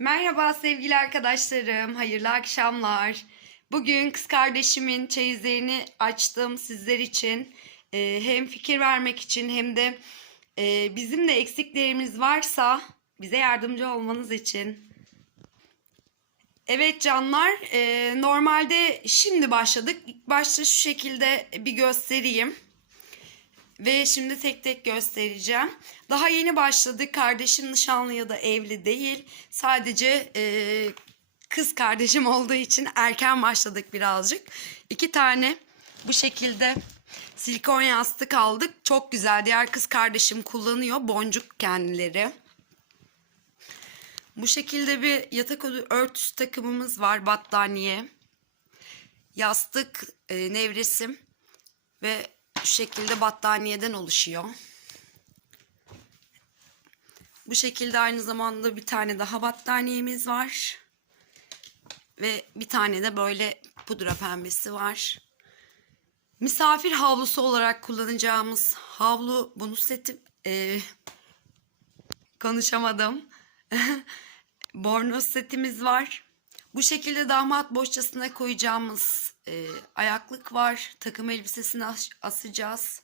Merhaba sevgili arkadaşlarım, hayırlı akşamlar. Bugün kız kardeşimin çeyizlerini açtım sizler için. Ee, hem fikir vermek için hem de e, bizim de eksiklerimiz varsa bize yardımcı olmanız için. Evet canlar, e, normalde şimdi başladık. İlk başta şu şekilde bir göstereyim. Ve şimdi tek tek göstereceğim. Daha yeni başladık. Kardeşim nişanlı ya da evli değil. Sadece e, kız kardeşim olduğu için erken başladık birazcık. İki tane bu şekilde silikon yastık aldık. Çok güzel. Diğer kız kardeşim kullanıyor. Boncuk kendileri. Bu şekilde bir yatak örtüsü takımımız var. Battaniye, yastık, e, nevresim ve şu şekilde battaniyeden oluşuyor. Bu şekilde aynı zamanda bir tane daha battaniyemiz var. Ve bir tane de böyle pudra pembesi var. Misafir havlusu olarak kullanacağımız havlu bunu setim e, konuşamadım. Bornoz setimiz var. Bu şekilde damat bohçasına koyacağımız e, ayaklık var. Takım elbisesini as- asacağız.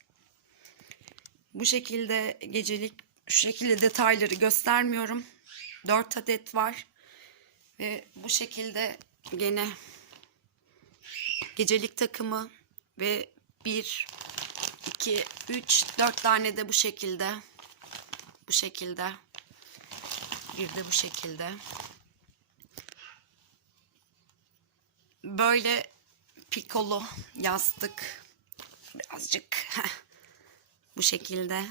Bu şekilde gecelik şu şekilde detayları göstermiyorum. 4 adet var. Ve bu şekilde gene gecelik takımı ve 1 2 3 4 tane de bu şekilde. Bu şekilde. Bir de bu şekilde. Böyle pikolo yastık birazcık bu şekilde.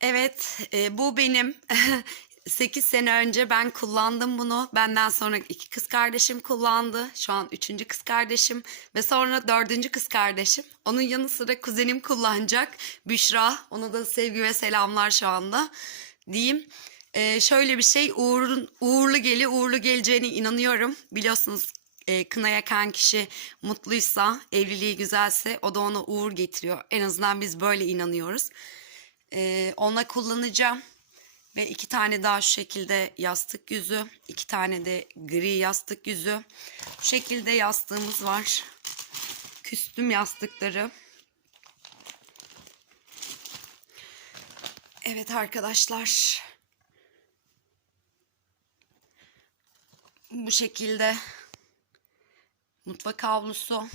Evet, e, bu benim 8 sene önce ben kullandım bunu. Benden sonra iki kız kardeşim kullandı. Şu an üçüncü kız kardeşim ve sonra dördüncü kız kardeşim. Onun yanı sıra kuzenim kullanacak. Büşra. Ona da sevgi ve selamlar şu anda. Diyeyim. Ee, şöyle bir şey uğurun, uğurlu geli uğurlu geleceğine inanıyorum. Biliyorsunuz e, kına yakan kişi mutluysa, evliliği güzelse o da ona uğur getiriyor. En azından biz böyle inanıyoruz. Ee, ona kullanacağım. Ve iki tane daha şu şekilde yastık yüzü. iki tane de gri yastık yüzü. Bu şekilde yastığımız var. Küstüm yastıkları. Evet arkadaşlar. Bu şekilde mutfak havlusu.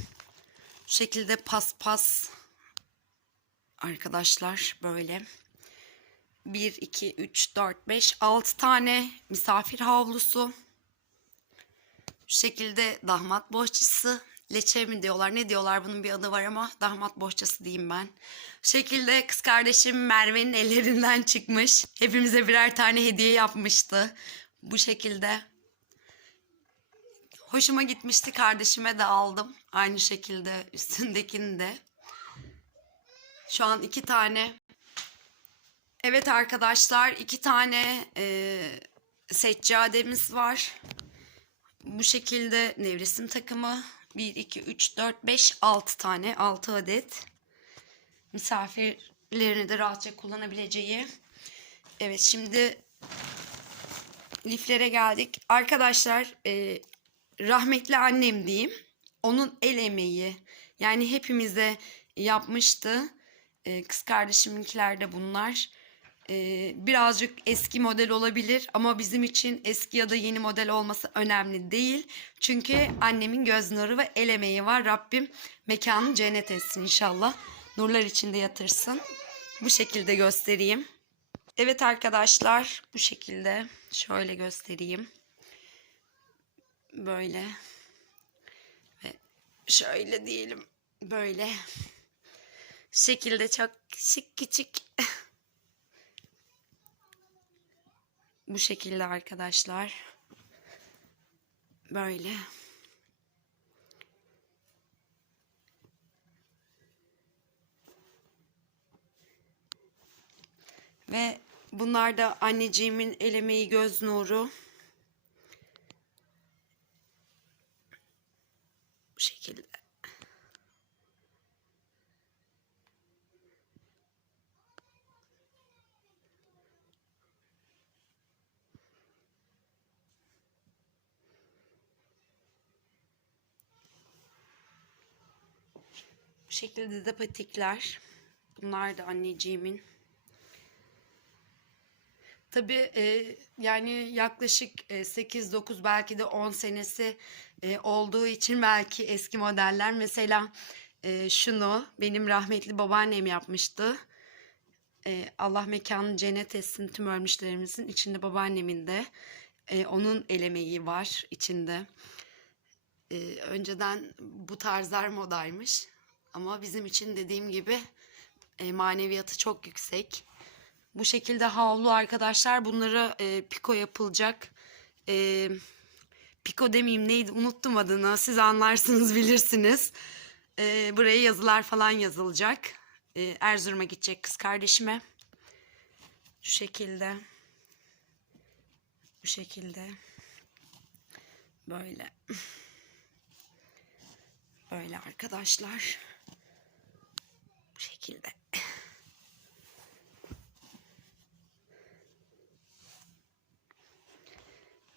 Bu şekilde paspas. Arkadaşlar böyle. 1, 2, 3, 4, 5, 6 tane misafir havlusu. Şu şekilde damat bohçası. Leçe mi diyorlar ne diyorlar bunun bir adı var ama damat bohçası diyeyim ben. Şu şekilde kız kardeşim Merve'nin ellerinden çıkmış. Hepimize birer tane hediye yapmıştı. Bu şekilde. Hoşuma gitmişti kardeşime de aldım. Aynı şekilde üstündekini de. Şu an iki tane Evet arkadaşlar iki tane e, seccademiz var. Bu şekilde nevresim takımı 1, 2, 3, 4, 5, 6 tane 6 adet. Misafirlerini de rahatça kullanabileceği. Evet şimdi liflere geldik. Arkadaşlar e, rahmetli annem diyeyim. Onun el emeği yani hepimize yapmıştı. E, kız kardeşiminkiler de bunlar. Ee, birazcık eski model olabilir ama bizim için eski ya da yeni model olması önemli değil. Çünkü annemin göz nuru ve el emeği var. Rabbim mekanı cennet etsin inşallah. Nurlar içinde yatırsın. Bu şekilde göstereyim. Evet arkadaşlar bu şekilde şöyle göstereyim. Böyle ve şöyle diyelim böyle şekilde çok şık küçük Bu şekilde arkadaşlar. Böyle. Ve bunlar da anneciğimin el emeği göz nuru. Bu şekilde. Bu şekilde de patikler. Bunlar da anneciğimin. Tabii e, yani yaklaşık e, 8-9 belki de 10 senesi e, olduğu için belki eski modeller. Mesela e, şunu benim rahmetli babaannem yapmıştı. E, Allah mekanını cennet etsin tüm ölmüşlerimizin içinde babaannemin de e, onun el emeği var içinde. E, önceden bu tarzlar modaymış ama bizim için dediğim gibi e, maneviyatı çok yüksek. Bu şekilde havlu arkadaşlar bunlara e, piko yapılacak. E, piko demeyeyim neydi unuttum adını siz anlarsınız bilirsiniz. E, buraya yazılar falan yazılacak. E, Erzurum'a gidecek kız kardeşime. Şu şekilde. Bu şekilde. Böyle. Böyle arkadaşlar. Bu şekilde.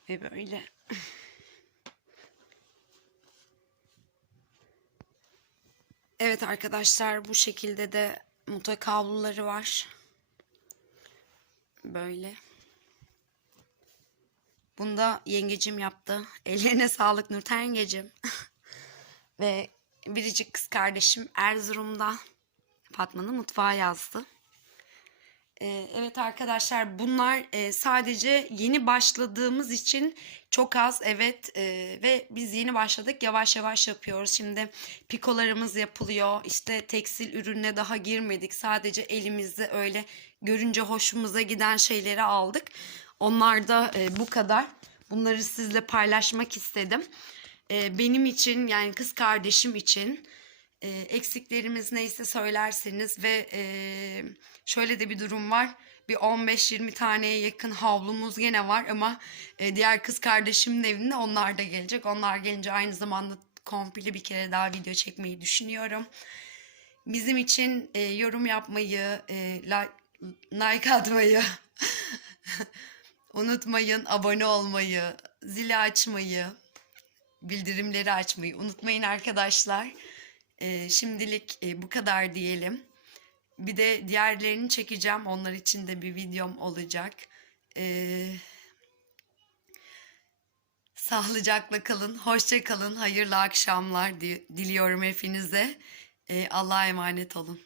Ve böyle. Evet arkadaşlar bu şekilde de muta kabloları var. Böyle. Bunu da yengecim yaptı. Ellerine sağlık Nurten yengecim. Ve biricik kız kardeşim Erzurum'da Fatma'nın mutfağı yazdı. Ee, evet arkadaşlar bunlar e, sadece yeni başladığımız için çok az evet e, ve biz yeni başladık yavaş yavaş yapıyoruz. Şimdi pikolarımız yapılıyor işte tekstil ürününe daha girmedik sadece elimizde öyle görünce hoşumuza giden şeyleri aldık. Onlar da e, bu kadar bunları sizle paylaşmak istedim. E, benim için yani kız kardeşim için e, eksiklerimiz neyse söylerseniz ve e, şöyle de bir durum var. Bir 15-20 taneye yakın havlumuz gene var ama e, diğer kız kardeşimin evinde onlar da gelecek. Onlar gelince aynı zamanda komple bir kere daha video çekmeyi düşünüyorum. Bizim için e, yorum yapmayı, e, like, like atmayı unutmayın, abone olmayı, zili açmayı, bildirimleri açmayı unutmayın arkadaşlar. Ee, şimdilik e, bu kadar diyelim. Bir de diğerlerini çekeceğim. Onlar için de bir videom olacak. Ee, sağlıcakla kalın, hoşça kalın, hayırlı akşamlar di- diliyorum hepinize. Ee, Allah'a emanet olun.